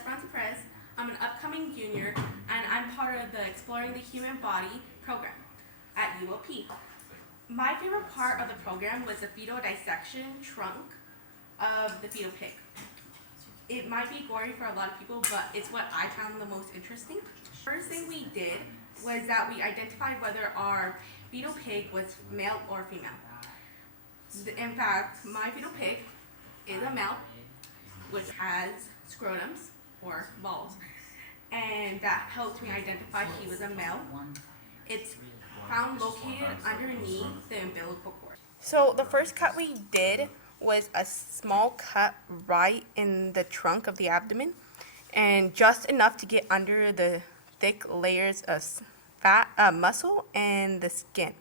Perez. I'm an upcoming junior, and I'm part of the Exploring the Human Body program at UOP. My favorite part of the program was the fetal dissection trunk of the fetal pig. It might be gory for a lot of people, but it's what I found the most interesting. First thing we did was that we identified whether our fetal pig was male or female. In fact, my fetal pig is a male, which has scrotums or balls, and that helped me identify he was a male. It's found located underneath the umbilical cord. So the first cut we did was a small cut right in the trunk of the abdomen, and just enough to get under the thick layers of fat, muscle, and the skin.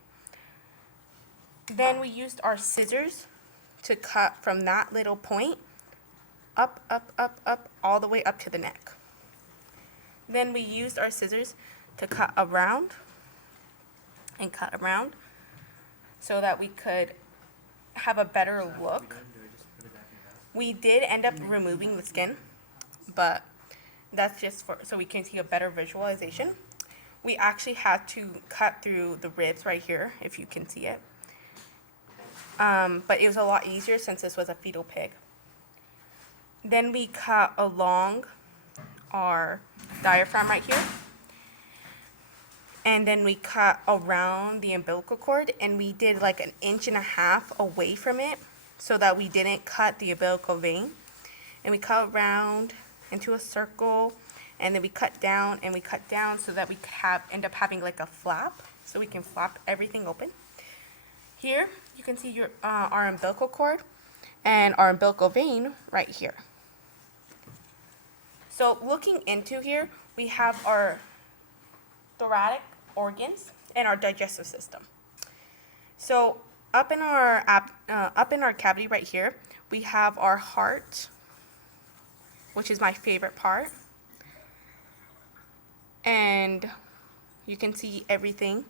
Then we used our scissors to cut from that little point up, all the way up to the neck. Then we used our scissors to cut around and cut around so that we could have a better look. We did end up removing the skin, but that's just so we can see a better visualization. We actually had to cut through the ribs right here, if you can see it. But it was a lot easier since this was a fetal pig. Then we cut along our diaphragm right here. And then we cut around the umbilical cord, and we did like 1.5 inches away from it so that we didn't cut the umbilical vein. And we cut around into a circle, and then we cut down and we cut down so that we could end up having like a flap, so we can flap everything open. Here you can see our umbilical cord and our umbilical vein right here. So looking into here, we have our thoracic organs and our digestive system. So up in our cavity right here, we have our heart, which is my favorite part. And you can see everything,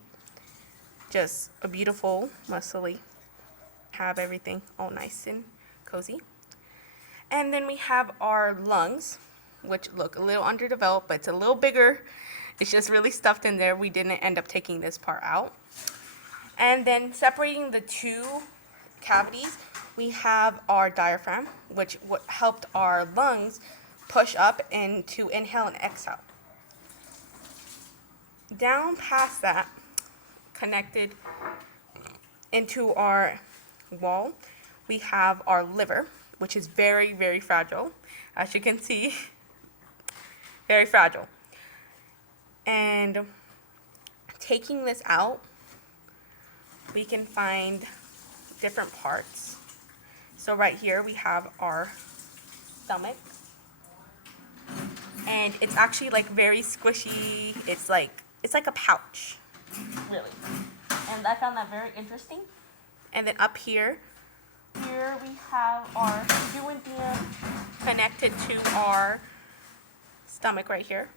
just a beautiful muscly. Have everything all nice and cozy. And then we have our lungs, which look a little underdeveloped, but it's a little bigger. It's just really stuffed in there. We didn't end up taking this part out. And then separating the two cavities, we have our diaphragm, which helped our lungs push up and to inhale and exhale. Down past that, connected into our wall, we have our liver, which is very, very fragile. As you can see, very fragile. And taking this out, we can find different parts. So right here we have our stomach, and it's actually like very squishy. It's like a pouch, really. And I found that very interesting. And then up here we have our duodenum connected to our stomach right here.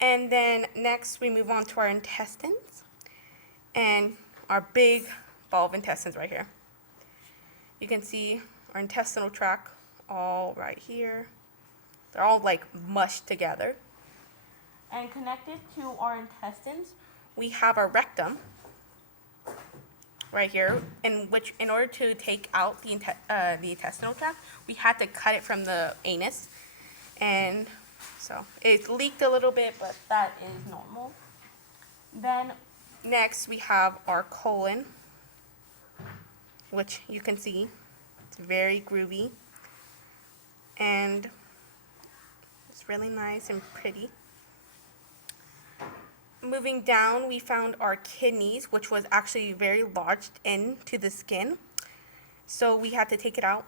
And then next we move on to our intestines and our big ball of intestines right here. You can see our intestinal tract all right here. They're all like mushed together. And connected to our intestines, we have our rectum right here, in order to take out the intestinal tract, we had to cut it from the anus. And so it leaked a little bit, but that is normal. Then next we have our colon, which you can see it's very groovy and it's really nice and pretty. Moving down, we found our kidneys, which was actually very lodged into the skin, so we had to take it out.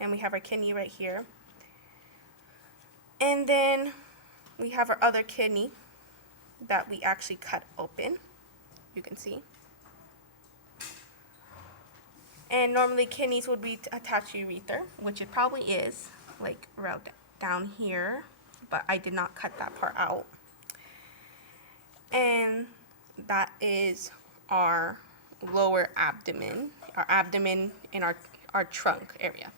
And we have our kidney right here. And then we have our other kidney that we actually cut open, you can see. And normally kidneys would be attached to urethra, which it probably is, like right down here, but I did not cut that part out. And that is our lower abdomen, our abdomen and our our trunk area.